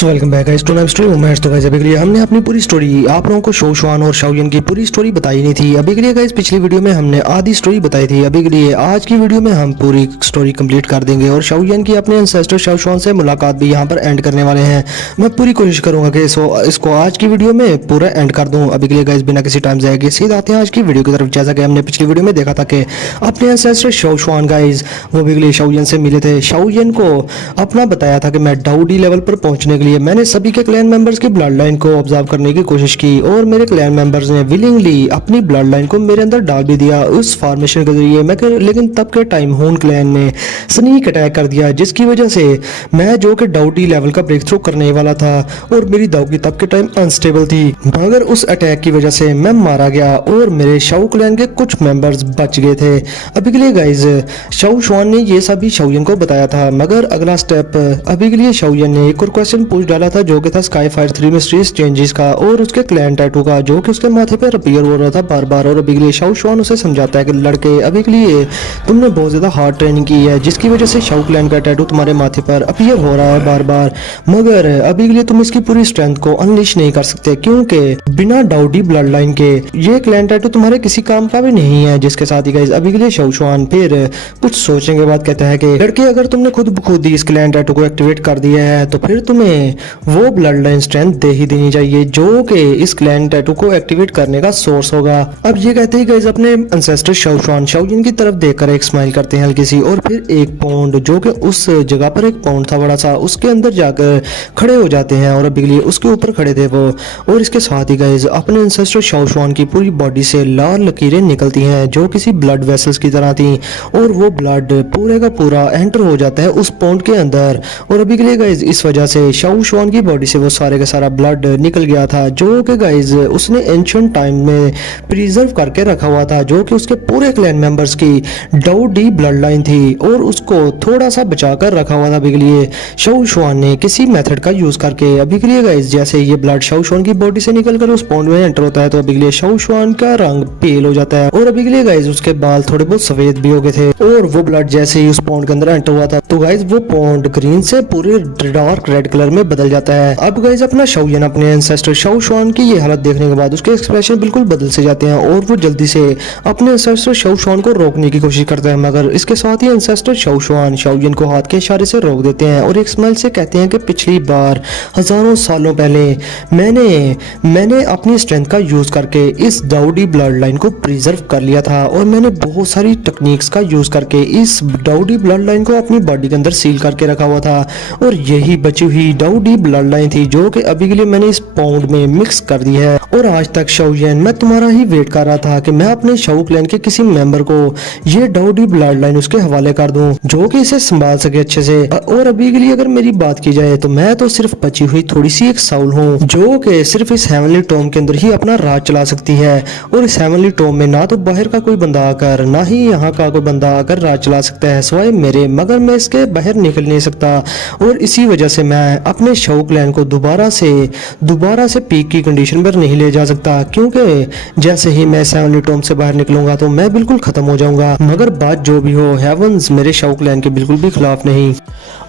So welcome back guys to Naeem story moments. तो guys अभी के लिए हमने अपनी पूरी स्टोरी आप लोगों को शो शुआन और शाओयन की पूरी स्टोरी बताई नहीं थी। अभी के लिए गाइस पिछली वीडियो में हमने आधी स्टोरी बताई थी। अभी के लिए आज की वीडियो में हम पूरी स्टोरी कंप्लीट कर देंगे और शाओयन की अपने एंसेस्टर शाओ शुआन से मुलाकात भी यहाँ पर एंड करने वाले हैं। मैं पूरी कोशिश करूंगा कि इसको आज की वीडियो में पूरा एंड कर दूँ। अभी के लिए गाइस बिना किसी टाइम जाएगी सीधे आते हैं आज की वीडियो की तरफ। जैसा कि हमने पिछली वीडियो में देखा था कि अपने एंसेस्टर शाओ शुआन गाइस वो अभी के लिए शाओयन से मिले थे। शाओयन को अपना बताया था कि मैं डाउडी लेवल पर पहुंचने के लिए मैंने सभी के क्लैन मेंबर्स की ब्लड लाइन को ऑब्जर्व करने की कोशिश की और मेरे क्लैन मेंबर्स ने विलिंगली अपनी ब्लड लाइन को मेरे अंदर डाल भी दिया उस फॉर्मेशन के जरिए। लेकिन तब के टाइम हून क्लैन ने स्नीक अटैक कर दिया, जिसकी वजह से मैं जो कि डाउडी लेवल का ब्रेक थ्रू करने वाला था और मेरी दाउगी तब के टाइम अनस्टेबल थी, मगर उस अटैक की वजह से मैं मारा गया और मेरे शाओ क्लैन के कुछ मेंबर्स बच गए थे। अभी के लिए गाइज शाओ शुआन ने ये सभी शाओयन को बताया था, मगर अगला स्टेप अभी के लिए शाओयन ने एक और क्वेश्चन पूछ डाला था जो कि था स्काई फायर 3 मिस्ट्रीज चेंजेस का और उसके क्लैन टैटू का, जो कि उसके माथे पे अपीयर हो रहा था बार बार। और अभी के लिए शाओ शुआन उसे समझाता है कि लड़के अभी के लिए तुमने बहुत ज्यादा हार्ड ट्रेनिंग की है, जिसकी वजह से शाओ क्लैन का टैटू तुम्हारे माथे पर अपीयर हो रहा है बार बार, मगर अभी के लिए तुम इसकी पूरी स्ट्रेंथ को अनलिश नहीं कर सकते क्योंकि बिना डाउडी ब्लड लाइन के ये क्लैन टैटू तुम्हारे किसी काम का भी नहीं है। जिसके साथ ही गाइस अभी के लिए शाओ शुआन फिर कुछ सोचने के बाद कहता है कि लड़के अगर तुमने खुद ही इस क्लैन टैटू को एक्टिवेट कर दिया है तो फिर तुम्हें वो ब्लड लाइन स्ट्रेंथ दे ही देनी चाहिए जो कि इस क्लैन टैटू को एक्टिवेट करने का सोर्स होगा। अब ये कहते ही गाइस अपने एंसेस्टर शाओ शुआन शाओयन की तरफ देखकर एक स्माइल करते हैं हल्की सी और फिर एक पौंड जो कि उस जगह पर एक पौंड था बड़ा सा उसके अंदर जाकर खड़े हो जाते हैं और अभी के लिए उसके ऊपर खड़े थे वो। और इसके साथ ही गाइस अपने एंसेस्टर शाओ शुआन की पूरी बॉडी से लाल लकीरें निकलती हैं जो किसी ब्लड वेसल्स की तरह थी और वो ब्लड पूरे का पूरा एंटर हो जाता है उस पौंड के अंदर। और अभी के लिए गाइस इस वजह से शाओ शुआन की बॉडी से वो सारे का सारा ब्लड निकल गया था जो कि गाइस उसने एंशिएंट टाइम में प्रिजर्व करके रखा हुआ था, जो कि उसके पूरे क्लैन मेंबर्स की डाउडी ब्लड लाइन थी और उसको थोड़ा सा बचाकर रखा हुआ था। अभी के लिए शाओ शुआन ने किसी मेथड का यूज करके अभी के लिए गाइस जैसे ये ब्लड शाओ शुआन की बॉडी से निकलकर उस पौंड में एंटर होता है तो अभी के लिए शाओ शुआन का रंग पेल हो जाता है और अभी के लिए गाइस उसके बाल थोड़े बहुत सफेद भी हो गए थे और वो ब्लड जैसे ही उस पौंड के अंदर एंटर हुआ था तो गाइस वो पौंड ग्रीन से पूरे डार्क रेड कलर में बदल जाता है। अब गाइस अपना शाओयन अपने एंसेस्टर शाओ शुआन की ये हालत देखने के बाद उसके एक्सप्रेशन बिल्कुल बदल से जाते हैं और वो जल्दी से अपने एंसेस्टर शाओ शुआन को रोकने की कोशिश करता है, मगर इसके साथ ही एंसेस्टर शाओ शुआन शाओयन को हाथ के इशारे से रोक देते हैं और एक स्माइल से कहते हैं कि पिछली बार हजारों सालों पहले मैंने अपनी स्ट्रेंथ का यूज करके इस डाउडी ब्लड लाइन को प्रिजर्व कर लिया था और मैंने बहुत सारी टेक्निक्स का यूज करके इस डाउडी ब्लड लाइन को अपनी बॉडी के अंदर सील करके रखा हुआ था और यही बची हुई डाउडी ब्लड लाइन थी जो कि अभी के लिए मैंने इस पाउंड में मिक्स कर दी है। और आज तक शाओयन मैं तुम्हारा ही वेट कर रहा था कि मैं अपने शाओ क्लैन के किसी मेंबर को ये डाउडी ब्लड लाइन उसके हवाले कर दूं जो कि इसे संभाल सके अच्छे से। और अभी के लिए अगर मेरी बात की जाए तो मैं तो सिर्फ बची हुई थोड़ी सी एक साउल हूँ जो कि सिर्फ इस हेवनली टॉम के अंदर ही अपना राज चला सकती है और इस हेवनली टॉम में ना तो बाहर का कोई बंदा आकर ना ही यहाँ का कोई बंदा आकर राज चला सकता है सिवाय मेरे, मगर मैं इसके बाहर निकल नहीं सकता और इसी वजह से मैं अपने शाओ क्लैन को दोबारा से पीक की कंडीशन पर नहीं ले जा सकता क्योंकि जैसे ही मैं हेवनली टॉम से बाहर निकलूंगा तो मैं बिल्कुल खत्म हो जाऊंगा। मगर बात जो भी हो हेवंस मेरे शाओ क्लैन के बिल्कुल भी खिलाफ नहीं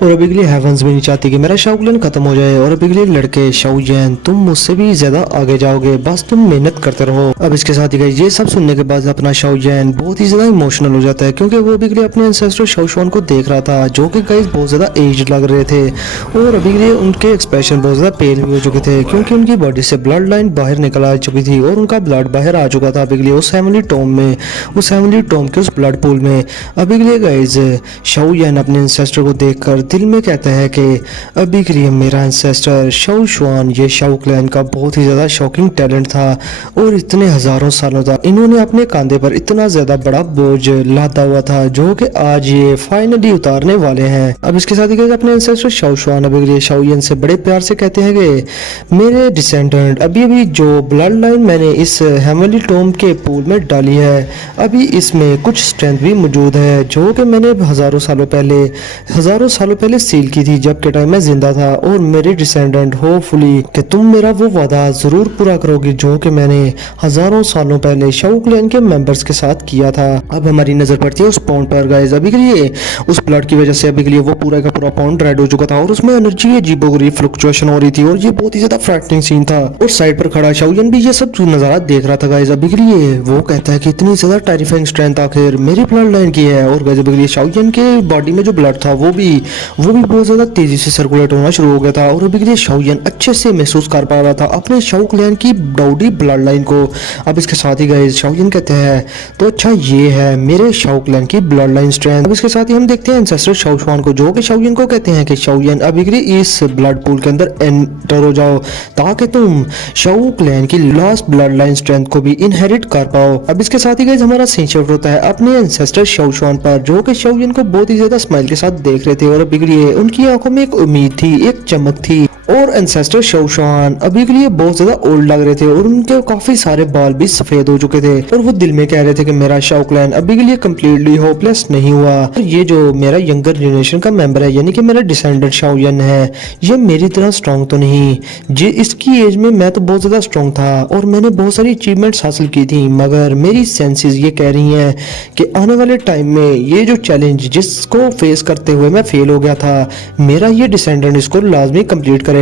और अभी के लिए हेवंस भी नहीं चाहती कि मेरा शाओ क्लैन खत्म हो जाए। और अभी के लिए लड़के शाओयन तुम मुझसे भी ज्यादा आगे जाओगे, बस तुम मेहनत करते रहो। अब इसके साथ ही गाइस ये सब सुनने के बाद अपना शाओयन बहुत ही ज्यादा इमोशनल हो जाता है क्योंकि वो अभी के लिए अपने एंसेस्टर शाओ शुआन को देख रहा था जो कि गाइस बहुत ज्यादा एज्ड लग रहे थे और अभी के लिए उनके एक्सप्रेशन बहुत ज्यादा पेल भी हो चुके थे क्योंकि उनकी बॉडी से ब्लड लाइन बाहर निकल आ चुकी थी और उनका ब्लड बाहर आ चुका था अभी के लिए उस हेवनली टॉम के उस ब्लड पूल में। अभी के लिए गाइस शाओयन अपने एंसेस्टर को देखकर दिल में कहता है कि अभी के लिए मेरा एंसेस्टर शाओ शुआन ये शाओ क्लैन का बहुत ही ज्यादा शॉकिंग टैलेंट था और इतने हजारों सालों तक इन्होंने अपने कंधे पर इतना ज्यादा बड़ा बोझ लादा हुआ था जो कि आज ये फाइनली उतारने वाले हैं। अब इसके साथ ही अपने एंसेस्टर शाओ शुआन अभी के लिए शाओयन से बड़े प्यार से कहते हैं कि मेरे डिसेंडेंट अभी जो ब्लड लाइन मैंने इस हेवनली टॉम के पूल में डाली है अभी इसमें कुछ स्ट्रेंथ भी मौजूद है जो कि मैंने हजारों सालों पहले सील की थी जब के टाइम मैं जिंदा था। और मेरे डिसेंडेंट होपफुली कि तुम मेरा वो वादा जरूर पूरा करोगे जो कि मैंने हजारों सालों पहले शाओ क्लैन के मेंबर्स के साथ किया था। अब हमारी नजर पड़ती है उस पॉन्ड पर गाइस। अभी के लिए उस ब्लड की वजह से अभी के लिए वो पूरा का पूरा पॉन्ड रेड हो चुका था और उसमें एनर्जी अजीब हो रही, फ्लक्चुएशन हो रही थी और ये बहुत ही ज्यादा फ्रैक्टिंग सीन था। और साइड पर खड़ा शाओयन भी ये सब नजारा देख रहा था गाइस। अभी के लिए वो कहता है कि इतनी ज्यादा टेरिफाइंग स्ट्रेंथ आखिर मेरी ब्लड लाइन की है। और गाइस अभी के लिए शाओयन के बॉडी में जो ब्लड था वो भी बहुत ज्यादा तेजी से सर्कुलेट होना शुरू हो गया था। और अभी के लिए शाओयन अच्छे से महसूस कर पा रहा था अपने शाओ क्लैन की डाउडी ब्लड लाइन को। अब इसके साथ ही गाइस शाओयन कहते हैं तो अच्छा ये है मेरे शाओ क्लैन की ब्लड लाइन स्ट्रेंथ। अब इसके साथ ही हम देखते हैं एंसेस्टर शाओ शुआन को, जो कि शाओयन को कहते हैं कि शाओयन अभी के लिए इस ब्लड पूल के अंदर एंटर हो जाओ ताकि तुम शाओ क्लैन की लास्ट ब्लड लाइन स्ट्रेंथ को भी इनहेरिट कर पाओ। अब इसके साथ ही गाइस हमारा सीन शिफ्ट होता है अपने एंसेस्टर शाओ शुआन पर, जो कि शाओयन को बहुत ही ज्यादा स्माइल के साथ देख रहे थे। और अभी के लिए उनकी आंखों में एक उम्मीद थी, एक चमक थी। और एंसेस्टर शाओ शुआन अभी के लिए बहुत ज्यादा ओल्ड लग रहे थे और उनके काफी सारे बाल भी सफेद हो चुके थे। और वो दिल में कह रहे थे कि मेरा शाओ क्लैन अभी के लिए कम्प्लीटली होपलेस नहीं हुआ। और ये जो मेरा यंगर जनरेशन का मेंबर है यानी कि मेरा डिसेंडेंट शाओयन है, ये मेरी तरह स्ट्रॉन्ग तो नहीं। जी इसकी एज में मैं तो बहुत ज्यादा स्ट्रॉन्ग था और मैंने बहुत सारी अचीवमेंट्स हासिल की थी, मगर मेरी सेंसेस ये कह रही हैं कि आने वाले टाइम में ये जो चैलेंज जिसको फेस करते हुए मैं फेल हो गया था, मेरा ये डिसेंडेंट इसको लाजमी कंप्लीट करेगा।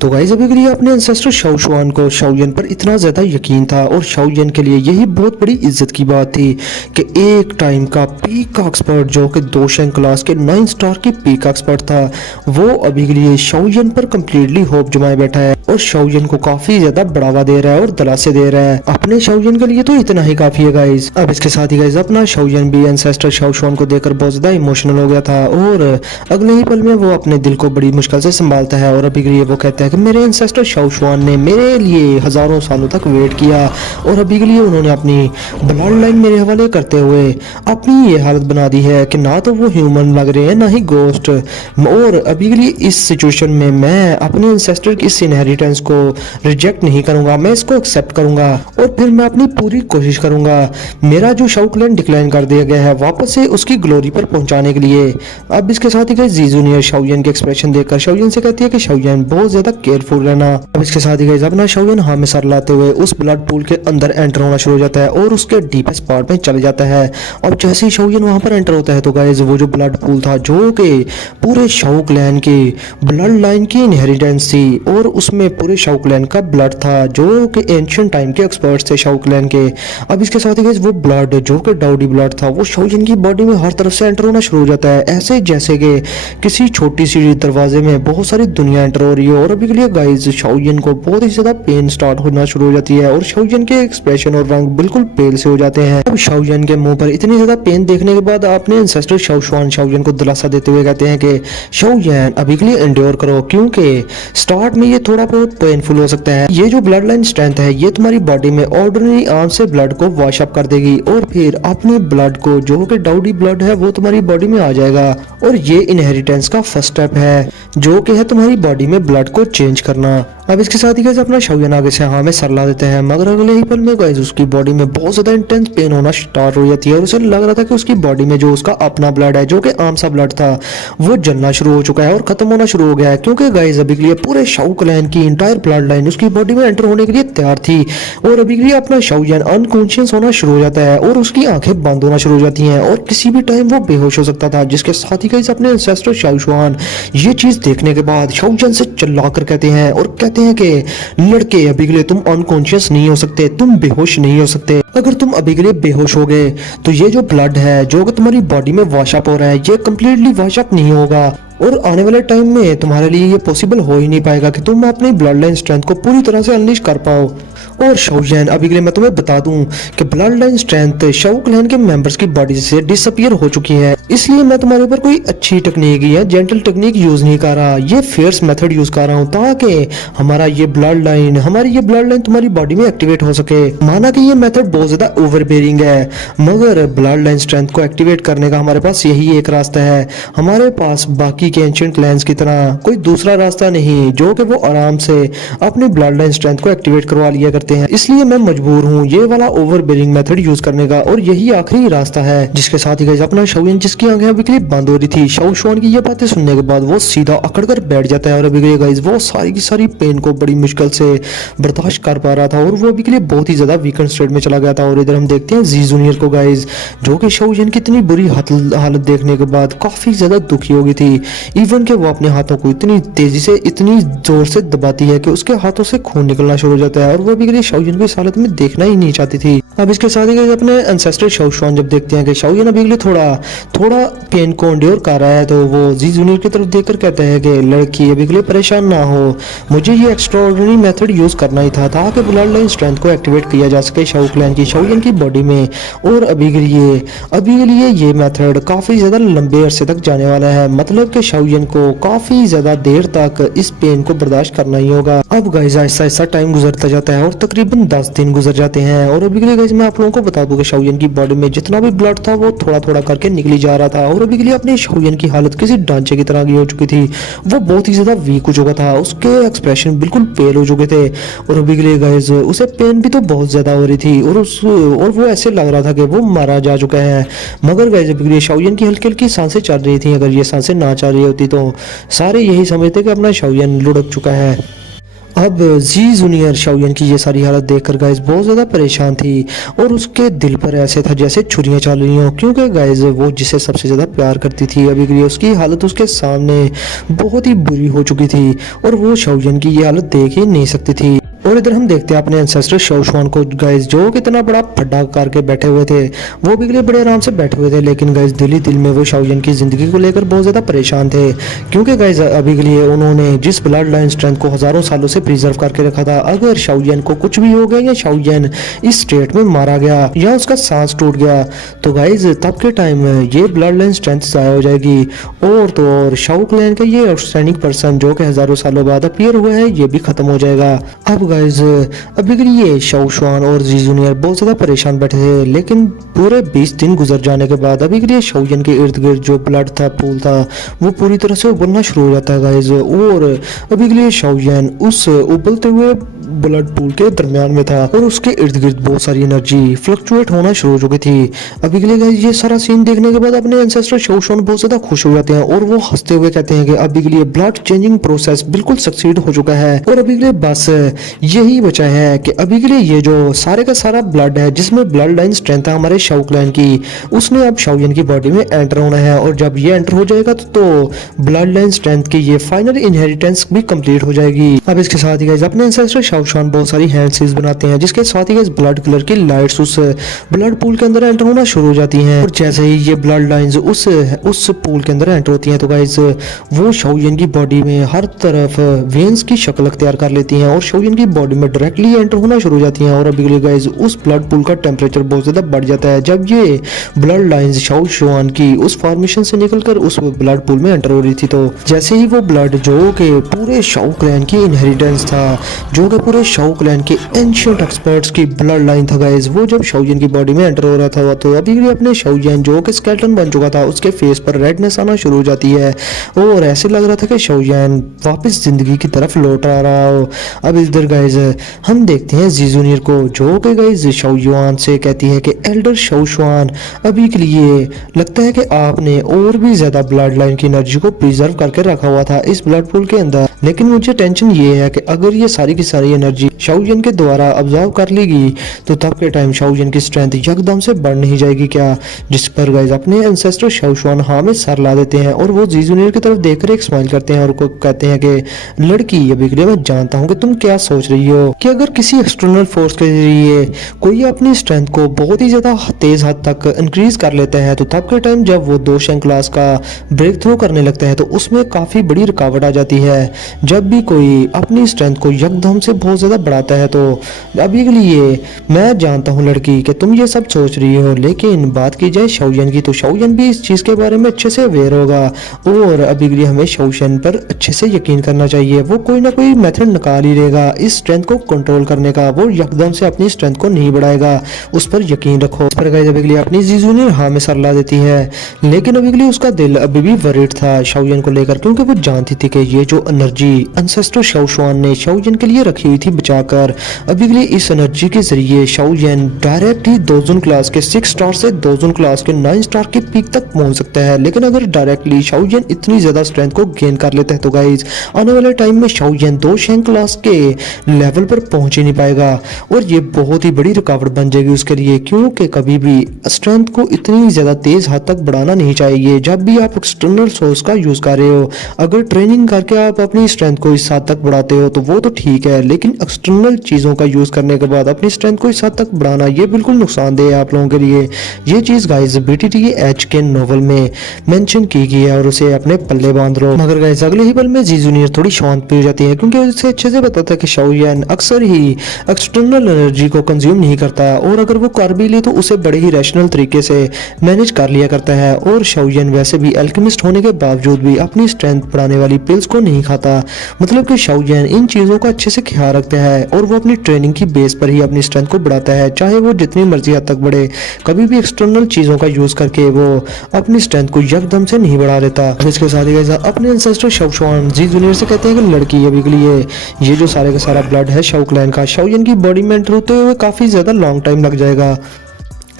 तो गाइस अभी के लिए अपने एंसेस्टर शाओ शुआन को शाओयन पर इतना ज्यादा यकीन था और शाओयन के लिए यही बहुत बड़ी इज्जत की बात थी कि एक टाइम का पीक एक्सपर्ट जो कि दोशेंग क्लास के 9 स्टार की पीक एक्सपर्ट था, वो अभी के लिए शाओयन पर कंप्लीटली होप जमाए बैठा है और शाओयन को काफी ज्यादा बढ़ावा दे रहा है और दिलासे दे रहा है। अपने शाओयन के लिए तो इतना ही काफी है गाइस। अब इसके साथ ही गाइस अपना शाओयन भी एंसेस्टर शाओ शुआन को देखकर बहुत ज्यादा इमोशनल हो गया था और अगले ही पल में वो अपने दिल को बड़ी मुश्किल से संभालता है। और अभी के लिए वो कहता है कि मेरे एंसेस्टर शाओ शुआन ने मेरे लिए हजारों सालों तक वेट किया और अभी के लिए उन्होंने अपनी ब्लड लाइन मेरे हवाले करते हुए अपनी ये हालत बना दी है कि ना तो वो ह्यूमन लग रहे हैं ना ही गोस्ट। और अभी के लिए इस सिचुएशन में मैं अपने एंसेस्टर की इस इनहेरिटेंस को रिजेक्ट नहीं करूंगा, मैं इसको एक्सेप्ट करूंगा और फिर मैं अपनी पूरी कोशिश करूंगा मेरा जो शाओ क्लैन डिक्लाइन कर दिया गया है वापस से उसकी ग्लोरी पर पहुंचाने के लिए। अब इसके साथ ही गाइस जी जूनियर शाओयन के एक्सप्रेशन देखकर शाओयन से कहती है कि शाओयन बहुत ज्यादा केयरफुल रहना। अब इसके साथ ही गाइस अपना शाओयन हाँ में सर लाते हुए उस ब्लड पूल के अंदर एंटर होना शुरू हो जाता है और उसके डीपेस्ट पार्ट में चले जाता है। अब जैसे ही शाओयन वहां पर एंटर होता है तो गाइस वो जो ब्लड पूल था जो कि पूरे शाओ क्लैन की ब्लड लाइन की इनहेरिटेंस थी और उसमें पूरे शाओ क्लैन का ब्लड था जो कि एंशिएंट टाइम के एक्सपर्ट्स थे शाओ क्लैन के। अब इसके साथ ही गाइस वो ब्लड जो कि डाउडी ब्लड था वो शाओयन की बॉडी में हर तरफ से एंटर होना शुरू हो जाता है, ऐसे जैसे कि किसी छोटी सी दरवाजे में बहुत सारी दुनिया एंटर हो रही है। और अभी के लिए गाइस शाओयन को बहुत ही ज्यादा पेन स्टार्ट होना शुरू हो जाती है और शाओयन के एक्सप्रेशन और रंग बिल्कुल पेल से हो जाते हैं। अब शाओयन के मुंह पर इतनी ज्यादा पेन देखने के बाद अपने एंसेस्टर शाओ शुआन शाओयन को दिलासा देते हुए कहते हैं कि शाओयन अभी के लिए एंड्योर करो, क्योंकि स्टार्ट में ये थोड़ा बहुत पेनफुल हो सकता है। ये जो ब्लड लाइन स्ट्रेंथ है ये तुम्हारी बॉडी में ऑर्डिनरी आर्म से ब्लड को वॉश अप कर देगी और फिर अपने ब्लड को जो कि डाउडी ब्लड है वो तुम्हारी बॉडी में आ जाएगा। और ये इनहेरिटेंस का फर्स्ट स्टेप है जो कि है तुम्हारी बॉडी में ब्लड को चेंज करना। अब इसके साथ ही गाइस अपना शाओयन आगे से हाँ में सर ला देते हैं, मगर अगले ही पल में गाइस उसकी बॉडी में बहुत ज्यादा इंटेंस पेन होना स्टार्ट हो जाती है और उसे लग रहा था कि उसकी बॉडी में जो उसका अपना ब्लड है जो कि आम सा ब्लड था वो जलना शुरू हो चुका है और खत्म होना शुरू हो गया है, क्योंकि गाइस अभी के लिए पूरे शाओ क्लैन की इंटायर ब्लड लाइन उसकी बॉडी में एंटर होने के लिए तैयार थी। और अभी के लिए अपना शाओयन अनकॉन्शियस होना शुरू हो जाता है और उसकी आंखें बंद होना शुरू हो जाती हैं और किसी भी टाइम वो बेहोश हो सकता था। जिसके साथ ही गाइस अपने एंसेस्टर शाओ शुआन ये चीज देखने के बाद शाओयन से चिल्लाकर कहते हैं और कहते हैं कि लड़के अभी के लिए तुम अनकॉन्शियस नहीं हो सकते, तुम बेहोश नहीं हो सकते। अगर तुम अभी के लिए बेहोश हो गए तो ये जो ब्लड है जो कि तुम्हारी बॉडी में वॉश अप हो रहा है ये कम्प्लीटली वॉश अप नहीं होगा और आने वाले टाइम में तुम्हारे लिए ये पॉसिबल हो ही नहीं पाएगा कि तुम अपनी ब्लड लाइन स्ट्रेंथ को पूरी तरह से अनलीश कर पाओ। और शाओयन अभी के लिए मैं तुम्हें बता दूं कि blood line strength Shao clan के मेंबर्स की बॉडी से डिसअपीयर हो चुकी है, इसलिए मैं तुम्हारे ऊपर कोई अच्छी टेक्निक या जेंटल टेक्निक यूज नहीं कर रहा, ये फेयर्स मेथड यूज कर रहा हूँ ताकि हमारी ये ब्लड लाइन तुम्हारी बॉडी में एक्टिवेट हो सके। माना कि ये मेथड बहुत ज्यादा ओवरबेरिंग है, मगर ब्लड लाइन स्ट्रेंथ को एक्टिवेट करने का हमारे पास यही एक रास्ता है। हमारे पास बाकी के एंशिएंट क्लैंस की तरह कोई दूसरा रास्ता नहीं जो कि वो आराम से अपनी ब्लड लाइन स्ट्रेंथ को एक्टिवेट करवा लिया करते सकते हैं, इसलिए मैं मजबूर हूँ ये वाला ओवर बेरिंग मेथड यूज करने का और यही आखिरी रास्ता है। जिसके साथ ही गाइस अपना शाओयन जिसकी आंखें अभी के लिए बंद हो रही थी, शाओ शुआन की ये बातें सुनने के बाद वो सीधा अकड़ कर बैठ जाता है और अभी के लिए गाइस वो सारी की सारी पेन को बड़ी मुश्किल से बर्दाश्त कर पा रहा था और वो अभी के लिए बहुत ही ज्यादा वीकेंड स्टेट में चला गया था। और इधर हम देखते हैं जी जूनियर को गाइस, जो कि शाओयन की इतनी बुरी हालत देखने के बाद काफी ज्यादा दुखी हो गई थी। इवन के वो अपने हाथों को इतनी तेजी से इतनी जोर से दबाती है कि उसके हाथों से खून निकलना शुरू हो जाता है और वो अभी के लिए शाओयन को इस हालत में देखना ही नहीं चाहती थी। अब इसके साथ ही अपने एंसेस्टर शाओ शुआन जब देखते हैं कि शाओयन अभी के लिए थोड़ा पेन को एंड्योर कर रहा है, तो वो जी जूनियर की तरफ देखकर कहते हैं कि लड़की अभी के लिए परेशान ना हो, मुझे ये एक्स्ट्राऑर्डिनरी मेथड यूज करना ही था ताकि ब्लड लाइन स्ट्रेंथ को एक्टिवेट किया जा सके शाओ क्लैन की शाओयन की बॉडी में। और अभी के लिए ये मेथड काफी ज्यादा लंबे अरसे तक जाने वाला है, मतलब कि शाओयन को काफी ज्यादा देर तक इस पेन को बर्दाश्त करना ही होगा। अब गाइस ऐसा ऐसा टाइम गुजरता जाता है और तकरीबन 10 दिन गुजर जाते हैं और अभी के लिए गाइस मैं आप लोगों को बता दूं कि शाओयन की बॉडी में जितना भी ब्लड था वो थोड़ा थोड़ा करके निकली जा रहा था और अभी के लिए अपने शाओयन की हालत किसी ढांचे की तरह की हो चुकी थी। वो बहुत ही ज्यादा वीक हो चुका था, उसके एक्सप्रेशन बिल्कुल पेल हो चुके थे और अभी के लिए गाइस उसे पेन भी तो बहुत ज्यादा हो रही थी और वो ऐसे लग रहा था कि वो मारा जा चुका है। मगर गाइस अभी के लिए शाओयन की हल्की हल्की सांसें चल रही थी, अगर ये सांसें ना चल रही होती तो सारे यही समझते कि अपना शाओयन लुढ़क चुका है। अब जी जूनियर शाओयन की ये सारी हालत देखकर गाइस बहुत ज़्यादा परेशान थी और उसके दिल पर ऐसे था जैसे छुरियां चल रही हों, क्योंकि गाइस वो जिसे सबसे ज़्यादा प्यार करती थी अभी के लिए उसकी हालत उसके सामने बहुत ही बुरी हो चुकी थी और वो शाओयन की ये हालत देख ही नहीं सकती थी। और इधर हम देखते हैं अपने एंसेस्टर शाओ शुआन को गाइस, जो कितना बड़ा फड्डा करके बैठे हुए थे, वो भी के लिए बड़े आराम से बैठे हुए थे, लेकिन गाइस दिल ही दिल में वो शाओयन की जिंदगी को लेकर बहुत ज्यादा परेशान थे, क्योंकि गाइस अभी के लिए उन्होंने जिस ब्लड लाइन स्ट्रेंथ को हजारों सालों से प्रिजर्व करके रखा था, अगर शाओयन को कुछ भी हो गया या शाओयन इस स्टेट में मारा गया या उसका सांस टूट गया तो गाइस तब के टाइम ये ब्लड लाइन स्ट्रेंथ जाया हो जाएगी और तो और शाओ क्लैन का ये आउटस्टैंडिंग पर्सन जो कि हजारों सालों बाद अपीयर हुआ है ये भी खत्म हो जाएगा। अब गाइस अभी के लिए शाओ शुआन और जी जूनियर बहुत ज्यादा परेशान बैठे थे, लेकिन पूरे 20 दिन गुजर जाने के बाद अभी के लिए शाओयन के इर्द गिर्द जो ब्लड था पूल था वो पूरी तरह से उबलना शुरू हो जाता है गाइस और अभी के लिए शाओयन उस उबलते हुए ब्लड पूल के दरमियान में था और उसके इर्द गिर्द बहुत सारी एनर्जी फ्लक्चुएट होना शुरू हो चुकी थी। अभी के लिए गाइस ये सारा सीन देखने के बाद अपने एंसेस्टर शाओ शुआन बहुत ज्यादा खुश हो जाते हैं और वो हंसते हुए कहते हैं कि अभी के लिए ब्लड चेंजिंग प्रोसेस बिल्कुल सक्सीड हो चुका है और अभी के लिए बस यही बचा है कि अभी के लिए ये जो सारे का सारा ब्लड है जिसमें ब्लड लाइन स्ट्रेंथ है हमारे शाओ क्लैन की, उसने अब शाओयन की बॉडी में एंटर होना है और जब ये एंटर हो जाएगा तो ब्लड लाइन स्ट्रेंथ की ये फाइनल इनहेरिटेंस भी कंप्लीट हो जाएगी। अब इसके साथ ही गाइस अपने एंसेस्टर शाओ शुआन बहुत सारी हैंड सील्स बनाते हैं, जिसके साथ ही गाइस ब्लड कलर की लाइट्स उस ब्लड पूल के अंदर एंटर होना शुरू हो जाती हैं और जैसे ही ये ब्लड लाइंस उस पूल के अंदर एंटर होती हैं तो गाइस वो शाओयन की बॉडी में हर तरफ वेन्स की शक्ल अख्तियार कर लेती हैं और शाओयन की बॉडी में डायरेक्टली एंटर होना शुरू हो जाती हैं और अभी के लिए गाइस उस ब्लड पूल का टेम्परेचर बहुत ज्यादा बढ़ जाता है जब ये ब्लड लाइंस शाओ शुआन की उस फॉर्मेशन से निकलकर उस ब्लड पूल में एंटर हो रही थी। तो जैसे ही वो ब्लड जो कि पूरे शाओ क्लैन की इनहेरिटेंस था, जो कि पूरे शाओ क्लैन के एंशिएंट एक्सपर्ट्स की ब्लड लाइन था गाइस, वो जब शाओयन की बॉडी में एंटर हो रहा था तो अभी के लिए अपने शाओयन जो कि स्केलेटन बन चुका था उसके फेस पर रेडनेस आना शुरू हो जाती है और ऐसे लग रहा था कि शाओयन वापस जिंदगी की तरफ लौट आ रहा हो। अब इधर गाइस हम देखते हैं जी जूनियर को जो कि गाइस शाओ युआन से कहती है कि एल्डर शाओ शुआन, अभी के लिए लगता है कि आपने और भी ज्यादा ब्लड लाइन की एनर्जी को प्रिजर्व करके रखा हुआ था इस ब्लड पूल के अंदर, लेकिन मुझे टेंशन ये है कि अगर ये सारी की सारी एनर्जी शाओयन के द्वारा ऑब्जर्व कर लेगी तो तब के टाइम शाओयन की स्ट्रेंथ यकदम से बढ़ नहीं जाएगी क्या। जिस पर गाइस अपने एंसेस्टर शाओ शुआन हाँ में सर ला देते हैं और वो जी जूनियर की तरफ देखकर एक स्माइल करते हैं और को कहते हैं कि लड़की, अभी के लिए मैं जानता हूँ कि तुम क्या सोच रही हो कि अगर किसी एक्सटर्नल फोर्स के जरिए कोई अपनी स्ट्रेंथ को बहुत ही ज्यादा तेज हद तक इंक्रीज कर लेता है तो तब के टाइम जब वो 2 क्लास का ब्रेक थ्रू करने लगता है तो उसमें काफी बड़ी रुकावट आ जाती है। जब भी कोई अपनी स्ट्रेंथ को यकदम से बहुत ज्यादा बढ़ाता है तो अभी के लिए मैं जानता हूँ लड़की कि तुम ये सब सोच रही हो, लेकिन बात की जाए शाओयन की तो शाओयन भी इस चीज के बारे में अच्छे से अवेयर होगा और अभी के लिए हमें शाओयन पर अच्छे से यकीन करना चाहिए। वो कोई ना कोई मेथड निकाल ही लेगा इस स्ट्रेंथ को कंट्रोल करने का, वो यकदम से अपनी स्ट्रेंथ को नहीं बढ़ाएगा, उस पर यकीन रखो। इस पर गाइस अभी के लिए अपनी जी जूनियर हाँ में सर ला देती है, लेकिन अभी के लिए उसका दिल अभी भी वरीड था शाओयन को लेकर, क्योंकि वो जानती थी कि ये जो एनर्जी एंसेस्टर शाओ शुआन ने शाओयन के लिए रखी हुई थी बचाकर। अभी के लिए इस एनर्जी के जरिए शाओयन डायरेक्ट ही दोजन क्लास के 6 स्टार से दोजन क्लास के 9 स्टार के पीक तक पहुंच सकता है। लेकिन अगर डायरेक्टली शाओयन इतनी ज्यादा स्ट्रेंथ को गेन कर लेता है तो गाइज आने वाले टाइम में शाओयन 2 शैंक क्लास के लेवल पर पहुंच ही नहीं पाएगा और ये बहुत ही बड़ी रुकावट बन जाएगी उसके लिए, क्योंकि कभी भी स्ट्रेंथ को इतनी ज्यादा तेज हद तक बढ़ाना नहीं चाहिए। जब भी आप एक्सटर्नल सोर्स का यूज कर रहे हो, अगर ट्रेनिंग करके आप अपनी स्ट्रेंथ को इस हद तक बढ़ाते हो तो वो तो ठीक है, लेकिन एक्सटर्नल चीजों का यूज करने के बाद अपनी स्ट्रेंथ को इस हद तक बढ़ाना ये बिल्कुल नुकसानदेह है आप लोगों के लिए। ये चीज गाइस BTTH के नोवेल में मेंशन की गई है और उसे अपने पल्ले बांध लो। मगर गाइस अगले ही पल में जी जूनियर थोड़ी शांत भी हो जाती है, क्योंकि उसे अच्छे से पता था कि शाओयन अक्सर ही एक्सटर्नल एनर्जी को कंज्यूम नहीं करता और अगर वो कर भी ले तो उसे बड़े ही रैशनल तरीके से मैनेज कर लिया करता है। और शाओयन वैसे भी अल्केमिस्ट होने के बावजूद भी अपनी स्ट्रेंथ बढ़ाने वाली पिल्स को नहीं खाता, मतलब कि शाओयन इन चीजों का अच्छे से ख्याल रखता है और वो अपनी ट्रेनिंग की बेस पर ही अपनी स्ट्रेंथ को बढ़ाता है, चाहे वो जितनी मर्जी हद तक बढ़े। कभी भी एक्सटर्नल चीजों का यूज करके वो अपनी स्ट्रेंथ को यकदम से नहीं बढ़ा देता। इसके साथ ही अपने एंसेस्टर शाओशुआन जी जूनियर से कहते हैं कि लड़की अभी के लिए ये जो सारे का सारा ब्लड है शाओ क्लैन का, शाओयन की बॉडी में एंटर होते हुए काफी ज्यादा लॉन्ग टाइम लग जाएगा,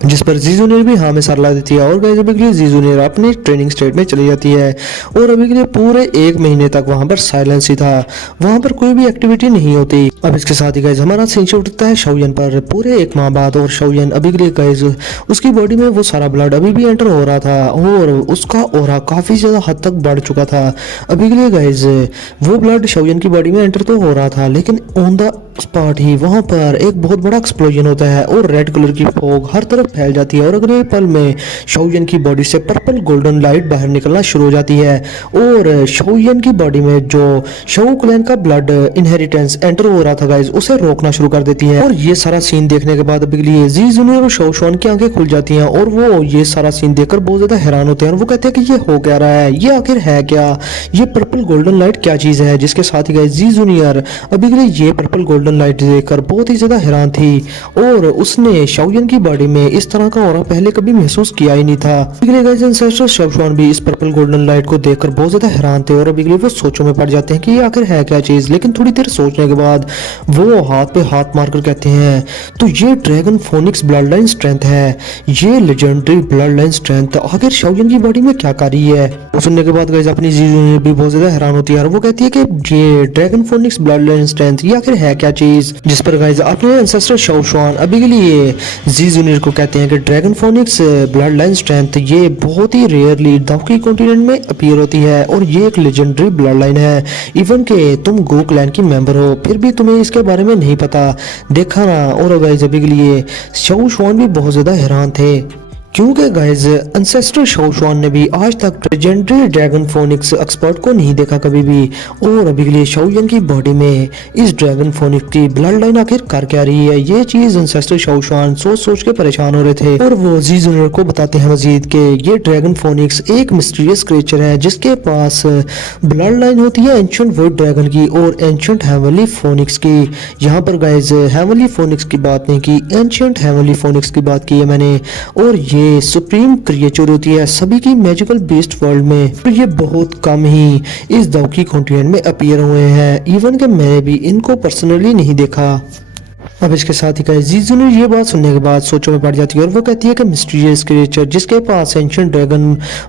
जिस पर जी जूनियर भी हाँ में सर ला देती है। और गाइस अभी के लिए जी जूनियर अपनी ट्रेनिंग स्टेट में चली जाती है और अभी के लिए पूरे 1 महीने तक वहां पर साइलेंस ही था, वहां पर कोई भी एक्टिविटी नहीं होती। अब इसके साथ ही गाइस हमारा सीन शिफ्ट होता है शाओयन पर पूरे 1 माह बाद, और शाओयन अभी के लिए गाइस उसकी बॉडी में वो सारा ब्लड अभी भी एंटर हो रहा था और उसका ऑरा काफी ज्यादा हद तक बढ़ चुका था। अभी के लिए गाइस वो ब्लड शाओयन की बॉडी में एंटर तो हो रहा था, लेकिन ऑन द स्पॉट ही वहां पर एक बहुत बड़ा एक्सप्लोजन होता है और रेड कलर की फॉग हर तरफ फैल जाती है और अगले पल में शाओयन की बॉडी से पर्पल गोल्डन लाइट बाहर निकलना शुरू हो जाती है और शाओयन की बॉडी में जो शाओ क्लैन का ब्लड इनहेरिटेंस एंटर हो रहा था गाइस उसे रोकना शुरू कर देती है। और ये सारा सीन देखने के बाद अभी के लिए जी जूनियर और शाओशुआन की आंखें खुल जाती हैं और वो ये सारा सीन देखकर बहुत ज्यादा हैरान होते हैं और वो कहते हैं कि ये हो क्या रहा है, ये आखिर है क्या, ये पर्पल गोल्डन लाइट क्या चीज है। जिसके साथ ही गाइस जी जूनियर अभी के लिए ये पर्पल गोल्डन लाइट देखकर बहुत ही ज्यादा हैरान थी और उसने शाओयन की बॉडी में इस तरह का ऑरा पहले कभी महसूस किया ही नहीं था। एंसेस्टर शाओशुआन भी इस पर्पल गोल्डन लाइट को देखकर बहुत ज्यादा हैरान थे और अभी के लिए वो सोचों में पड़ जाते हैं कि ये आखिर है क्या चीज। लेकिन थोड़ी देर सोचने के बाद वो हाथ पे हाथ मारकर कहते हैं तो ये dragon phoenix blood line strength है, ये लेजेंडरी ब्लड लाइन स्ट्रेंथ आखिर शाओयन की बॉडी में क्या कर रही है। वो सुनने के बाद गाइस अपनी जी जूनियर भी बहुत ज्यादा हैरान होती है और वो कहती है कि ये dragon phoenix blood line strength ये आखिर है क्या चीज। जिस पर गाइस अपने एंसेस्टर शाओशुआन अभी के लिए जी जूनियर को कहते हैं कि dragon phoenix blood line strength ये बहुत ही रेयरली दाउकी कॉन्टिनेंट में अपीयर होती है और ये एक लेजेंडरी ब्लड लाइन है। इवन के तुम गो क्लैन की मेंबर हो फिर भी तुम्हें इसके बारे में नहीं पता, देखा ना। और गाइस अभी के लिए शाओशुआन भी बहुत ज्यादा हैरान थे क्योंकि गाइस एंसेस्टर शाओशुआन ने भी आज तक लेजेंडरी ड्रैगन फोनिक्स एक्सपर्ट को नहीं देखा कभी भी और अभी के लिए शाओयन की बॉडी में इस ड्रैगन फोनिक्स की ब्लड लाइन आखिर कर क्या रही है। ये चीज एंसेस्टर शाओशुआन सोच सोच के परेशान हो रहे थे और वो जी जूनियर को बताते हैं मजीद के ये ड्रैगन फोनिक्स एक मिस्टीरियस क्रिएचर है जिसके पास ब्लड लाइन होती है एंशिएंट वुड ड्रैगन की और एंशिएंट हेवनली फोनिक्स की। यहाँ पर गाइस हेवनली फोनिक्स की बात नहीं की, एंशिएंट हेवनली फोनिक्स की बात की है मैंने। और ये सुप्रीम क्रिएचर होती है सभी की मैजिकल बीस्ट वर्ल्ड में और ये बहुत कम ही इस दाउकी कॉन्टिनेंट में अपीयर हुए हैं, इवन कि मैंने भी इनको पर्सनली नहीं देखा। अब इसके साथ ही गाइस जी जूनियर ये बात सुनने के बाद सोचों में पड़ जाती है और वो कहती है कि मिस्टीरियस क्रिएचर जिसके पास एंशिएंट ड्रैगन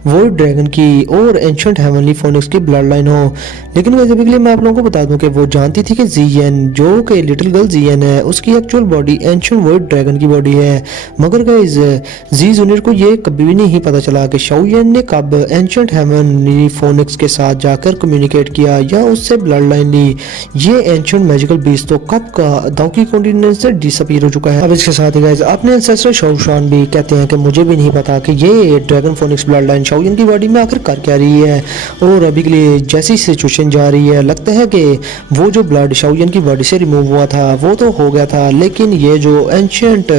वोइड ड्रैगन की और एंशिएंट हेवनली फोनिक्स की ब्लड लाइन हो। लेकिन वैसे भी के लिए मैं आप लोगों को बता दूं कि वो जानती थी कि जीएन जो कि लिटिल गर्ल जीएन है उसकी actual body ancient void dragon की बॉडी है। मगर गाइस जी जूनियर को ये कभी भी नहीं पता चला कि शाओयन ने कब एंशिएंट हेवनली फोनिक्स के साथ जाकर कम्युनिकेट किया या उससे ब्लड लाइन ली। ये एंशिएंट मैजिकल बीस्ट तो कब का दाउकी कॉन्टिनेंट से डिसअपीयर हो चुका है। अब इसके साथ ही गाइस अपने एंसेस्टर शाओशुआन भी कहते हैं कि मुझे भी नहीं पता कि ये dragon phoenix blood line Shaoyan की बॉडी में आखिर कर क्या रही है। और अभी के लिए जैसी सिचुएशन जा रही है लगता है कि वो जो ब्लड शाओयन की बॉडी से रिमूव हुआ था वो तो हो गया था, लेकिन ये जो ancient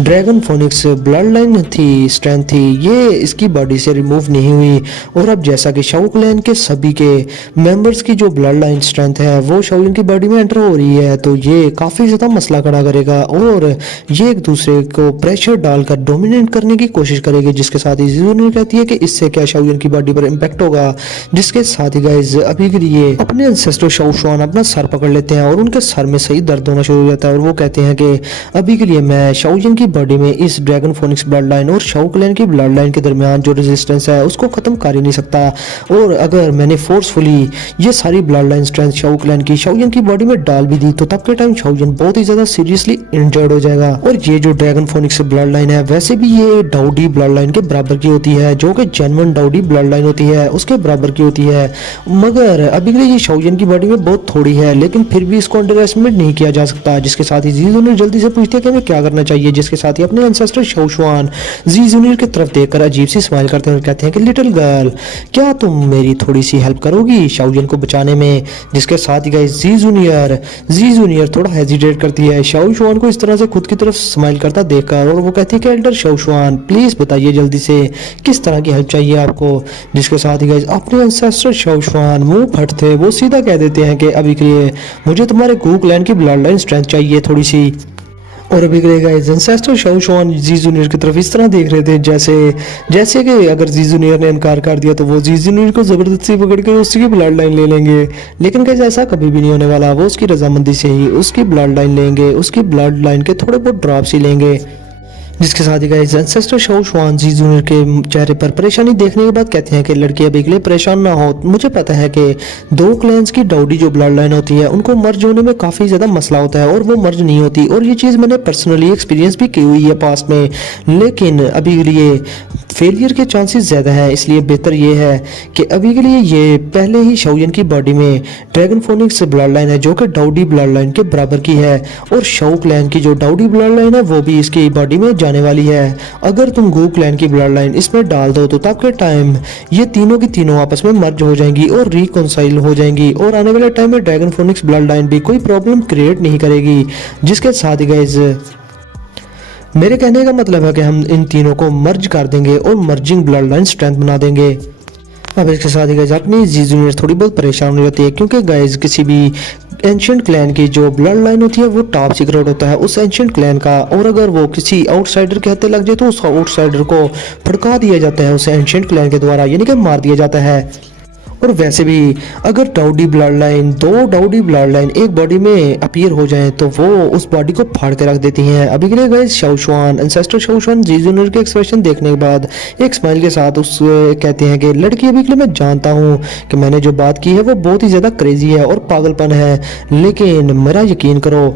dragon phoenix blood line थी स्ट्रेंथ थी ये इसकी बॉडी से रिमूव नहीं हुई। और अब जैसा कि शाओ क्लैन के सभी के मेंबर्स की जो ब्लड लाइन स्ट्रेंथ है वो शाओयन की बॉडी में एंटर हो रही है तो ये काफी ज्यादा मसला खड़ा करेगा और ये एक दूसरे को प्रेशर डालकर डोमिनेट करने की कोशिश करेगी, जिसके साथ ही जीजूनियर कहती है कि इससे क्या शाओयन की बॉडी पर इम्पैक्ट होगा। जिसके साथ ही गाइज अभी के लिए अपने एंसेस्टर शाओ शुआन अपना सर पकड़ लेते हैं और उनके सर में सही दर्द होना शुरू हो जाता है और वो कहते हैं कि अभी के लिए मैं शाओयन की बॉडी में इस ड्रैगन फोनिक्स ब्लड लाइन और शाओ क्लैन की ब्लड लाइन के दरमियान जो रेजिस्टेंस है उसको खत्म कर ही नहीं सकता, और अगर मैंने फोर्सफुली ये सारी blood line strength Shao clan की शाओयन की बॉडी में डाल भी दी तो तब के टाइम शाओयन बहुत ही ज्यादा सीरियसली इंजर्ड हो जाएगा। और ये जो ड्रैगन फोनिक्स ब्लड लाइन है वैसे भी ये डाउडी ब्लड लाइन के बराबर की होती है, जो कि जेन्युइन डाउडी ब्लड लाइन होती है उसके बराबर की होती है, मगर अभी के लिए ये शाओयन की बॉडी में बहुत थोड़ी है, लेकिन फिर भी इसको अंडर एस्टिमेट नहीं किया जा सकता। जिसके साथ ही जी जूनियर जल्दी से पूछते हैं कि हमें क्या करना चाहिए, जिसके साथ ही अपने एंसेस्टर शाओ शुआन जी जूनियर की तरफ देखकर अजीब सी स्माइल करते हैं और कहते हैं कि लिटिल गर्ल, क्या तुम मेरी थोड़ी सी हेल्प करोगी शाओयन को बचाने में। जिसके साथ ही गाइस जी जूनियर थोड़ा हेजिटेट करती है शाओ शुआन को इस तरह से खुद की तरफ स्माइल करता देखकर, और वो कहती है कि एल्डर शाओ शुआन प्लीज बताइए जल्दी से किस तरह की हेल्प चाहिए आपको। जिसके साथ ही गाइस अपने एंसेस्टर शाओ शुआन मुंह फटते वो सीधा कह देते हैं कि अभी के लिए मुझे तुम्हारे गू क्लैन की ब्लड लाइन स्ट्रेंथ चाहिए थोड़ी सी। और अभी के लिए गाइस एंसेस्टर शाओ शुआन जी जूनियर की तरफ इस तरह देख रहे थे जैसे कि अगर जी जूनियर ने इनकार कर दिया तो वो जी जूनियर को जबरदस्ती पकड़ के उसकी ब्लड लाइन ले लेंगे, लेकिन गाइस ऐसा कभी भी नहीं होने वाला। वो उसकी रजामंदी से ही उसकी ब्लड लाइन लेंगे, उसकी ब्लड लाइन के थोड़े बहुत ड्रॉप्स ही लेंगे। जिसके साथ ही गाइस एंसेस्टर शाओ शुआन जी जूनियर के चेहरे पर परेशानी देखने के बाद कहते हैं कि लड़की अभी के लिए परेशान ना हो, मुझे पता है कि दो क्लैंस की डाउडी जो ब्लड लाइन होती है उनको मर्ज होने में काफ़ी ज़्यादा मसला होता है और वो मर्ज नहीं होती, और ये चीज़ मैंने पर्सनली एक्सपीरियंस भी की हुई है पास्ट में, लेकिन अभी के लिए फेलियर के चांसेस ज़्यादा हैं। इसलिए बेहतर ये है कि अभी के लिए ये पहले ही शाओयन की बॉडी में ड्रैगन फोनिक्स ब्लड लाइन है जो कि डाउडी ब्लड लाइन के बराबर की है, और शाओ क्लैन की जो डाउडी ब्लड लाइन है वो भी इसकी बॉडी में जाने वाली है। अगर तुम गू क्लैन की ब्लड लाइन इसमें डाल दो तो तब के टाइम ये तीनों की तीनों आपस में मर्ज हो जाएंगी और रिकॉन्साइल हो जाएंगी, और आने वाले टाइम में ड्रैगन फोनिक्स ब्लड लाइन भी कोई प्रॉब्लम क्रिएट नहीं करेगी। जिसके साथ ही गाइस मेरे कहने का मतलब है कि हम इन तीनों को मर्ज कर देंगे और मर्जिंग ब्लड लाइन स्ट्रेंथ बना देंगे। अब इसके साथ ही गाइस अपनी जी जूनियर थोड़ी बहुत परेशान हो जाती है, क्योंकि गाइस किसी भी एंशिएंट क्लैन की जो ब्लड लाइन होती है वो टॉप सीक्रेट होता है उस एंशिएंट क्लैन का, और अगर वो किसी आउटसाइडर के हाथे लग जाए तो उस आउटसाइडर को फड़का दिया जाता है उस एंशिएंट क्लैन के द्वारा, यानी कि मार दिया जाता है। और वैसे भी अगर डाउडी ब्लड लाइन दो डाउडी ब्लड लाइन एक बॉडी में अपीयर हो जाए तो वो उस बॉडी को फाड़ के रख देती हैं। अभी के लिए गाइस शाओ शुआन एंसेस्टर शाओ शुआन जी जूनियर के एक्सप्रेशन देखने के बाद एक स्माइल के साथ उस कहते हैं कि लड़की अभी के लिए मैं जानता हूँ कि मैंने जो बात की है वो बहुत ही ज़्यादा क्रेजी है और पागलपन है, लेकिन मेरा यकीन करो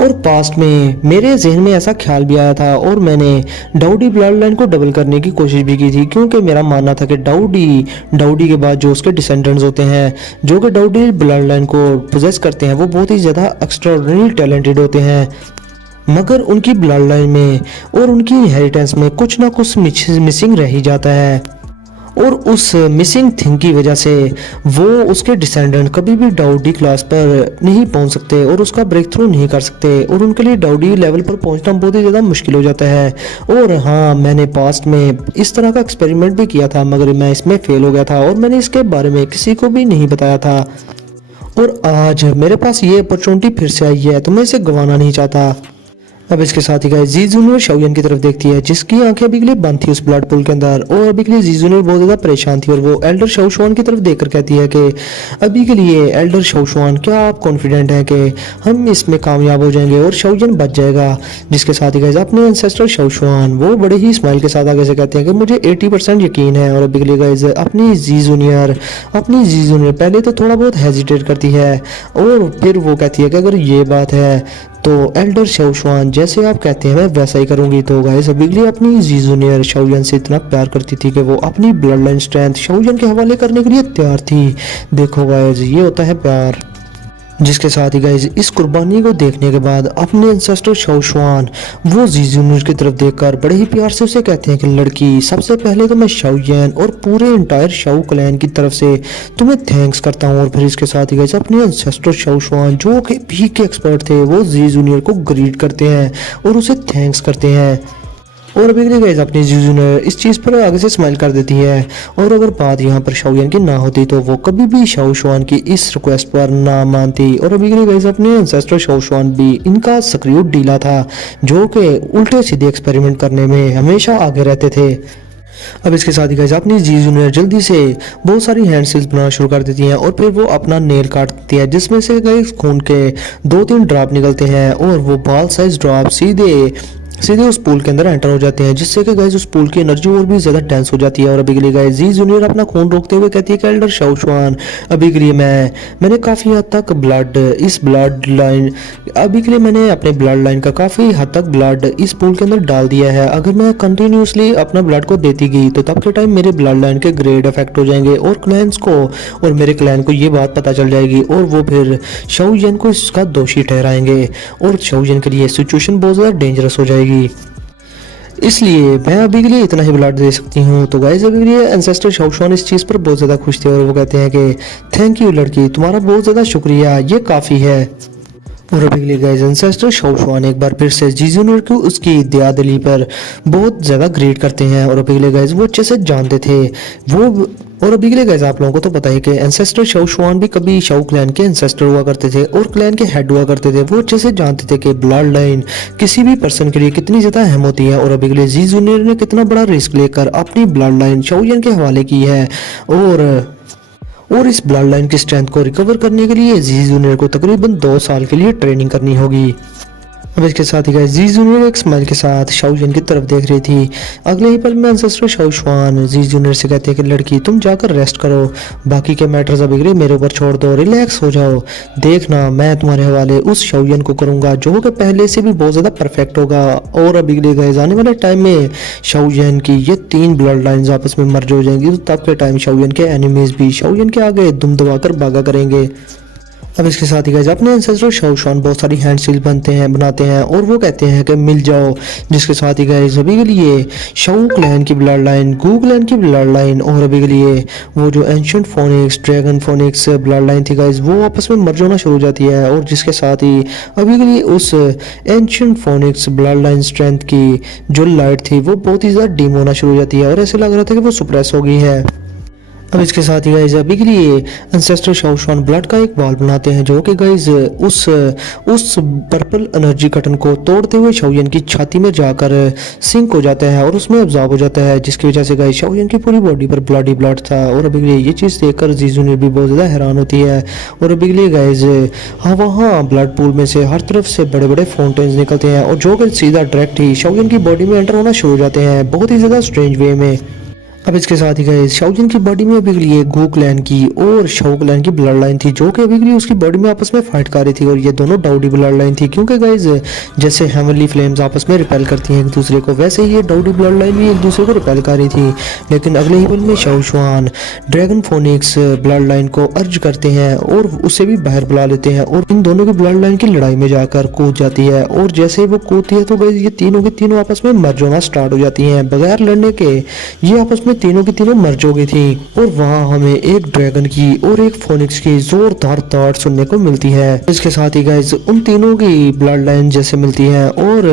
और पास्ट में मेरे जहन में ऐसा ख्याल भी आया था और मैंने डाउडी ब्लड लाइन को डबल करने की कोशिश भी की थी, क्योंकि मेरा मानना था कि डाउडी के बाद जो उसके डिसेंडेंट्स होते हैं जो कि डाउडी ब्लड लाइन को पोजेस करते हैं वो बहुत ही ज़्यादा एक्स्ट्राऑर्डिनरी टैलेंटेड होते हैं, मगर उनकी ब्लड लाइन में और उनकी इनहेरिटेंस में कुछ ना कुछ मिसिंग रह ही जाता है, और उस मिसिंग थिंग की वजह से वो उसके डिसेंडेंट कभी भी डाउडी क्लास पर नहीं पहुंच सकते और उसका ब्रेक थ्रू नहीं कर सकते, और उनके लिए डाउडी लेवल पर पहुंचना बहुत ही ज़्यादा मुश्किल हो जाता है। और हाँ, मैंने पास्ट में इस तरह का एक्सपेरिमेंट भी किया था, मगर मैं इसमें फेल हो गया था और मैंने इसके बारे में किसी को भी नहीं बताया था, और आज मेरे पास ये अपॉर्चुनिटी फिर से आई है तो मैं इसे गंवाना नहीं चाहता। अब इसके साथ ही गाइस जी जूनियर शाओयन की तरफ देखती है जिसकी आंखें अभी के लिए बंद थी उस ब्लड पूल के अंदर, और अभी के लिए जी जूनियर बहुत ज़्यादा परेशान थी और वो एल्डर शाओ शुआन की तरफ देखकर कहती है कि अभी के लिए एल्डर शाओ शुआन क्या आप कॉन्फिडेंट हैं कि हम इसमें कामयाब हो जाएंगे और शाओयन बच जाएगा। जिसके साथ ही गाइस अपने एंसेस्टर शाओ शुआन वो बड़े ही स्माइल के साथ आगे से कहते हैं कि मुझे 80% यकीन है। और अभी के लिए गाइस अपनी जी जूनियर पहले तो थोड़ा बहुत हेजिटेट करती है और फिर वो कहती है कि अगर ये बात है तो एल्डर शाओ शुआन जैसे आप कहते हैं मैं वैसा ही करूंगी। तो गाइस अभी के लिए अपनी जी जूनियर शाओयन से इतना प्यार करती थी कि वो अपनी ब्लड लाइन स्ट्रेंथ शाओयन के हवाले करने के लिए तैयार थी। देखो गाइस, ये होता है प्यार। जिसके साथ ही गाइस इस कुर्बानी को देखने के बाद अपने एंसेस्टर शाओ शुआन वो जी जूनियर की तरफ देखकर बड़े ही प्यार से उसे कहते हैं कि लड़की, सबसे पहले तो मैं शाओयन और पूरे इंटायर शाओ क्लैन की तरफ से तुम्हें थैंक्स करता हूँ। और फिर इसके साथ ही गाइस अपने एंसेस्टर शाओ शुआन जो कि पीक के एक्सपर्ट थे वो जी जूनियर को ग्रीट करते हैं और उसे थैंक्स करते हैं। और अभी के लिए गाइस अपनी जीजू ने इस चीज़ पर आगे से स्माइल कर देती है। और अगर बात यहाँ पर शाओयान की ना होती तो वो कभी भी शाओ शुआन की इस रिक्वेस्ट पर ना मानती। और अभी के लिए गाइस अपने एंसेस्टर शाओ शुआन भी इनका सक्रिय डीला था, जो कि उल्टे सीधे एक्सपेरिमेंट करने में हमेशा आगे रहते थे। अब इसके साथ ही गाइस अपनी जीजू ने जल्दी से बहुत सारी हैंड सील्स बनाना शुरू कर देती हैं और फिर वो अपना नेल काट देती है, जिसमें से गाइस खून के 2-3 ड्रॉप निकलते हैं और वो बाल साइज ड्रॉप सीधे उस पूल के अंदर एंटर हो जाते हैं, जिससे कि गाइस उस पूल की एनर्जी और भी ज्यादा टेंस हो जाती है। और अभी के लिए गाइस जी जूनियर अपना खून रोकते हुए कहती है कि एल्डर शाओ शुआन, अभी के लिए मैंने काफी हद तक अभी के लिए मैंने अपने ब्लड लाइन का काफी हद तक ब्लड इस पूल के अंदर डाल दिया है। अगर मैं कंटिन्यूसली अपना ब्लड को देती गई तो तब के टाइम मेरे ब्लड लाइन के ग्रेड अफेक्ट हो जाएंगे और क्लैंस को और मेरे क्लैन को ये बात पता चल जाएगी और वो फिर शाओयान को इसका दोषी ठहराएंगे और शाओयान के लिए सिचुएशन बहुत ज्यादा डेंजरस हो जाएगी। इसलिए मैं अभी के लिए इतना ही ब्लड दे सकती हूँ। तो गाइस अभी के लिए एंसेस्टर शाओ शुआन इस चीज़ पर बहुत ज़्यादा खुश थे और वो कहते हैं कि थैंक यू लड़की, तुम्हारा बहुत ज़्यादा शुक्रिया, ये काफ़ी है। और अभी के लिए गाइस एंसेस्टर शाओ शुआन एक बार फिर से जी जूनियर को उसकी दया दिली पर बहुत ज़्यादा ग्रेट करते हैं। और अभी के लिए गाइस वो अच्छे से जानते थे वो। और अभी के लिए गाइस आप लोगों को तो पता है कि एंसेस्टर शाओ शुआन भी कभी शाओ क्लैन के एंसेस्टर हुआ करते थे और क्लैन के हेड हुआ करते थे। वो अच्छे से जानते थे कि ब्लड लाइन किसी भी पर्सन के लिए कितनी ज़्यादा अहम होती है। और अभी के लिए जी जूनियर ने कितना बड़ा रिस्क लेकर अपनी ब्लड लाइन शाओयान के हवाले की है और इस ब्लड लाइन की स्ट्रेंथ को रिकवर करने के लिए जी जूनियर को तकरीबन 2 साल के लिए ट्रेनिंग करनी होगी। अब इसके साथ ही गाइस जी जूनियर एक स्माइल के साथ शाओयान की तरफ देख रही थी। अगले ही पल में एंसेस्टर शाओ शुआन जी जूनियर से कहते हैं कि लड़की तुम जाकर रेस्ट करो, बाकी के मैटर्स अभी के लिए मेरे ऊपर छोड़ दो, रिलैक्स हो जाओ, देखना मैं तुम्हारे हवाले उस शाओयान को करूंगा जो कि पहले से भी बहुत ज़्यादा परफेक्ट होगा। और अभी के लिए गाइस आने वाले टाइम में शाओयान की ये 3 ब्लड लाइन्स आपस में मर्ज हो जाएंगी, तो तब के टाइम शाओयान के एनिमीज भी शाओयान के आगे दुम दबाकर भागा करेंगे। अब इसके साथ ही गाइस अपने एंसेस्टर शाओ शुआन बहुत सारी हैंड सील बनाते हैं और वो कहते हैं कि मिल जाओ, जिसके साथ ही गाइस अभी के लिए शाओ क्लैन की ब्लड लाइन, गू क्लैन की ब्लड लाइन और अभी के लिए वो जो ancient phoenix dragon phoenix blood line थी गाइस वो आपस में मर्ज होना शुरू हो जाती है। और जिसके साथ ही अभी के लिए उस ancient phoenix blood line strength की जो लाइट थी वो बहुत ही ज़्यादा डिम होना शुरू हो जाती है और ऐसे लग रहा था कि वो सुप्रेस हो गई है। अब इसके साथ ही गाइस अभी के लिए एंसेस्टर शाओ शुआन ब्लड का एक बॉल बनाते हैं जो कि गाइस उस पर्पल एनर्जी कटन को तोड़ते हुए शाओयान की छाती में जाकर सिंक हो जाता है और उसमें अब्जॉर्ब हो जाता है, जिसकी वजह से गाइस शाओयान की पूरी बॉडी पर ब्लड ही ब्लड था। और अभी के लिए ये चीज़ देखकर जी जूनियर भी बहुत ज़्यादा हैरान होती है। और अभी के लिए गाइस वहाँ ब्लड पूल में से हर तरफ से बड़े बड़े फाउंटेन्स निकलते हैं और जो कि सीधा डायरेक्ट ही शाओयान की बॉडी में एंटर होना शुरू हो जाते हैं बहुत ही ज़्यादा स्ट्रेंज वे में। अब इसके साथ ही गाइस शाओयान की बॉडी में अभी के लिए गू क्लैन की और शाओ क्लैन की ब्लड लाइन थी जो कि अभी के लिए उसकी बॉडी में आपस में फाइट कर रही थी। और ये दोनों डाउडी ब्लड लाइन थी, क्योंकि गाइस जैसे हेवनली फ्लेम्स आपस में रिपेल करती हैं एक दूसरे को, वैसे ही ये डाउडी ब्लड लाइन भी एक दूसरे को रिपेल कर रही थी। लेकिन अगले ही पल में Xiao Xuan dragon phoenix blood line को अर्ज करते हैं और उसे भी बाहर बुला लेते हैं और इन दोनों की ब्लड लाइन की लड़ाई में जाकर कूद जाती है। और जैसे ही वो कूदती है तो गाइस ये तीनों की तीनों आपस में मर्ज होना स्टार्ट हो जाती हैं बगैर लड़ने के। ये आपस में तीनों की तीनों मर्ज हो गई थी और वहाँ हमें एक ड्रैगन की और एक फोनिक्स की जोरदार दाड़ सुनने को मिलती है। इसके साथ ही गाइस उन तीनों की ब्लड लाइन जैसे मिलती है और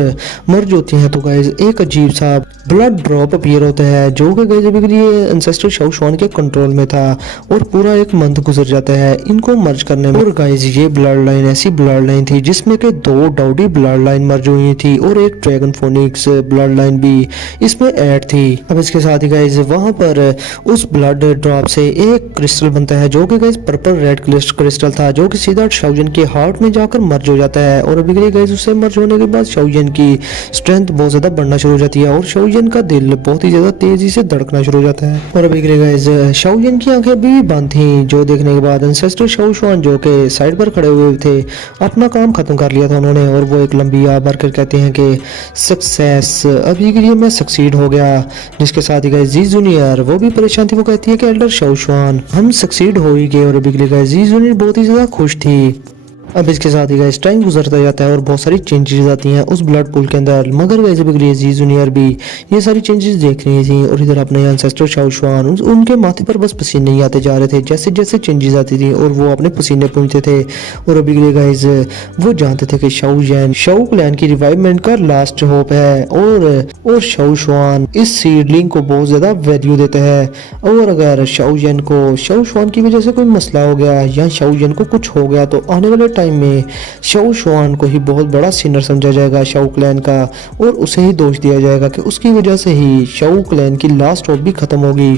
मर्ज होती है तो गाइस एक अजीब सा ब्लड ड्रॉप अपीयर होता है जो कि गाइस अभी के लिए एंसेस्टर शाओ शुआन के कंट्रोल में था और पूरा एक मंथ गुजर जाता है इनको मर्ज करने में। और गाइस ये ब्लड लाइन ऐसी ब्लड लाइन थी जिसमें के 2 डाउडी ब्लड लाइन मर्ज हुई थी और एक ड्रैगन फोनिक्स ब्लड लाइन भी इसमें ऐड थी। अब इसके साथ ही गाइस वहाँ पर उस ब्लड ड्रॉप से एक क्रिस्टल बनता है जो कि गाइस पर्पल रेड क्रिस्टल था जो कि सीधा शाओयान के हार्ट में जाकर मर्ज हो जाता है। और अभी के लिए गाइस उससे मर्ज होने के बाद शाओयान की स्ट्रेंथ बहुत ज्यादा बढ़ना शुरू हो जाती है और शाओयान का दिल बहुत ही ज्यादा तेजी से धड़कना शुरू हो जाता है। और अभी के लिए गाइस शाओयान की आंखें अभी भी बंद थी, जो देखने के बाद एंसेस्टर शाओ शुआन जो कि साइड पर खड़े हुए थे अपना काम खत्म कर लिया था उन्होंने और वो एक लंबी आह भरकर कहते हैं कि सक्सेस, अभी के लिए मैं सक्सीड हो गया। जिसके साथ ही गाइस जी जूनियर वो भी परेशान थी, वो कहती है कि एल्डर शाओ शुआन हम सक्सीड हो ही गए। और अभी के लिए गाइस जी जूनियर बहुत ही ज्यादा खुश थी। अब इसके साथ ही गाइस टाइम गुजरता जाता है और बहुत सारी चेंजेस आती हैं उस ब्लड पूल के अंदर, मगर वैसे भी जी जूनियर भी ये सारी चेंजेस देख रही थी। और इधर अपने एंसेस्टर शाओशुआन उनके माथे पर बस पसीने ही आते जा रहे थे जैसे जैसे चेंजेस आती थी और वो अपने पसीने पूंछते थे। और अभी के लिए गाइस वो जानते थे कि शाओ क्लैन की रिवाइवमेंट का लास्ट होप है और शाओशुआन इस सीडलिंग को बहुत ज्यादा वैल्यू देते हैं। और अगर शाओशुआन की वजह से कोई मसला हो गया या शाओजन को कुछ हो गया तो आने वाले टाइम में शाओशुआन को ही बहुत बड़ा सिनर समझा जाएगा शाओ क्लैन का, और उसे ही दोष दिया जाएगा कि उसकी वजह से ही शाओ क्लैन की लास्ट होप भी खत्म होगी।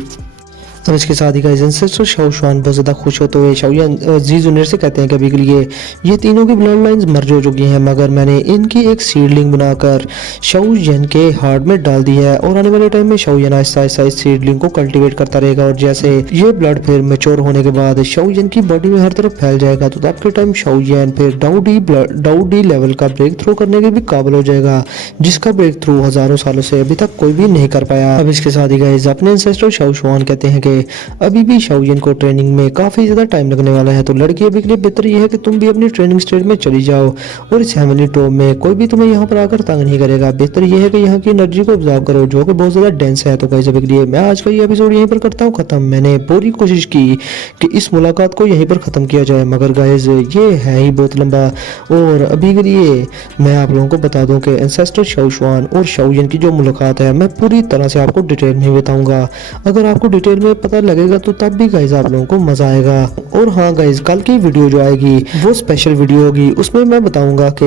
अब इसके साथ ही गाइस एंसेस्टर शाओशुआन बहुत ज़्यादा खुश होते हुए शाओयान जी जूनियर से कहते हैं कि अभी के लिए ये तीनों की ब्लड लाइन्स मर्ज हो चुकी हैं, मगर मैंने इनकी एक सीडलिंग बनाकर शाओयान के हार्ट में डाल दी है और आने वाले टाइम में शाओयान आहिस्ता आहिस्ता इस सीडलिंग को कल्टीवेट करता रहेगा। और जैसे ये ब्लड फिर मेच्योर होने के बाद शाओयान की बॉडी में हर तरफ फैल जाएगा तो तब के टाइम शाओयान फिर डाउ डी लेवल का ब्रेक थ्रू करने के भी काबिल हो जाएगा, जिसका ब्रेक थ्रू हजारों सालों से अभी तक कोई भी नहीं कर पाया। अब इसके साथ ही गाइस अपने एंसेस्टर शाओशुआन कहते हैं कि अभी भी शाओयान को ट्रेनिंग में काफी ज्यादा टाइम लगने वाला है, तो लड़की अभी के लिए बेहतर यह है कि तुम भी अपनी ट्रेनिंग स्टेज में चली जाओ और इस हेवनली टॉप में कोई भी तुम्हें यहाँ पर आकर तंग नहीं करेगा। बेहतर यह है कि यहाँ की एनर्जी को ऑब्जर्व करो जो कि बहुत ज्यादा डेंस है। तो गाइस अभी के लिए मैं आज का ये एपिसोड यहीं पर करता हूँ खत्म। मैंने पूरी कोशिश की कि इस मुलाकात को यहीं पर खत्म किया जाए, मगर गाइस ये है ही बहुत लंबा। और अभी के लिए मैं आप लोगों को बता दूं कि एंसेस्टर शाओशुआन और शाओयान की जो मुलाकात है मैं पूरी तरह से आपको डिटेल में बताऊंगा। अगर आपको डिटेल में पता लगेगा तो तब भी गाइस आप लोगों को मजा आएगा। और हाँ गाइस कल की वीडियो जो आएगी वो स्पेशल वीडियो होगी, उसमें मैं बताऊंगा कि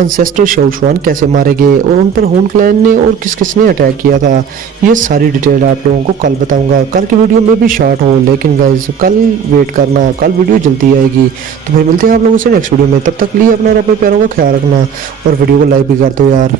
एंसेस्टर शाओशुआन कैसे मारे गए और उन पर हुन क्लैन ने और किस किसने अटैक किया था। ये सारी डिटेल आप लोगों को कल बताऊंगा। कल की वीडियो में भी शॉर्ट हो, लेकिन गाइस कल वेट करना, कल वीडियो जल्दी आएगी। तो फिर मिलते हैं आप लोगों से नेक्स्ट वीडियो में, तब तक लिए अपना और अपने प्यारों का ख्याल रखना और वीडियो को लाइक भी कर दो यार।